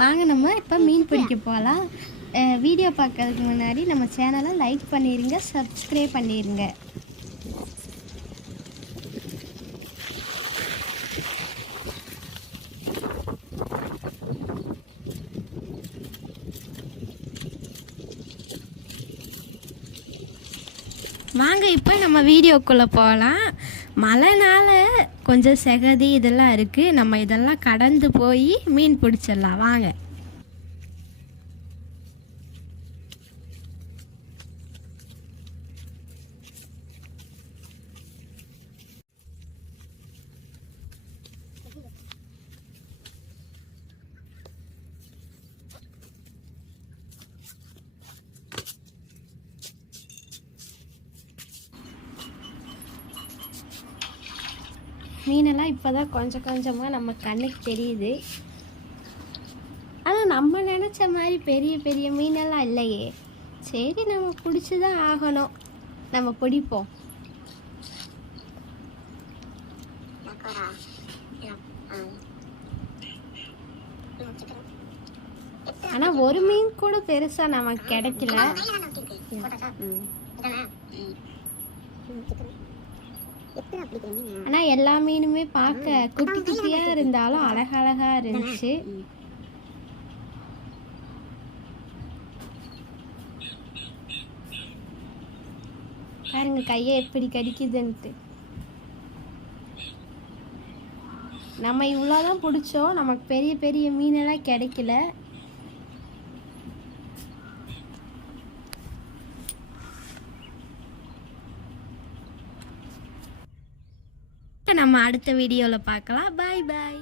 வாங்க நம்ம இப்போ மீன் பிடிக்க போகலாம். வீடியோ பார்க்கறதுக்கு முன்னாடி நம்ம சேனலை லைக் பண்ணிடுங்க, சப்ஸ்கிரைப் பண்ணிடுங்க. வாங்க இப்போ நம்ம வீடியோக்குள்ளே போகலாம். மழைனால கொஞ்சம் செகதி இதெல்லாம் இருக்குது. நம்ம இதெல்லாம் கடந்து போய் மீன் பிடிச்சிடலாம். வாங்க. மீனெல்லாம் இப்போ தான் கொஞ்சம் கொஞ்சமாக நம்ம கண்ணுக்கு தெரியுது. ஆனால் நம்ம நினச்ச மாதிரி பெரிய பெரிய மீனெல்லாம் இல்லையே. சரி, நம்ம பிடிச்சி தான் ஆகணும். நம்ம பிடிப்போம். ஆனால் ஒரு மீன் கூட பெருசாக நமக்கு கிடைக்கல. ஆனா எல்லா மீனுமே பார்க்க குட்டி குட்டியா இருந்தாலும் அழகழகா இருந்துச்சு. பாருங்க கையை எப்படி கடிக்குதுன்ட்டு. நம்ம இவ்வளோதான் பிடிச்சோம், நமக்கு பெரிய பெரிய மீனெல்லாம் கிடைக்கல. நம்ம அடுத்த வீடியோவில் பார்க்கலாம். பாய் பாய்.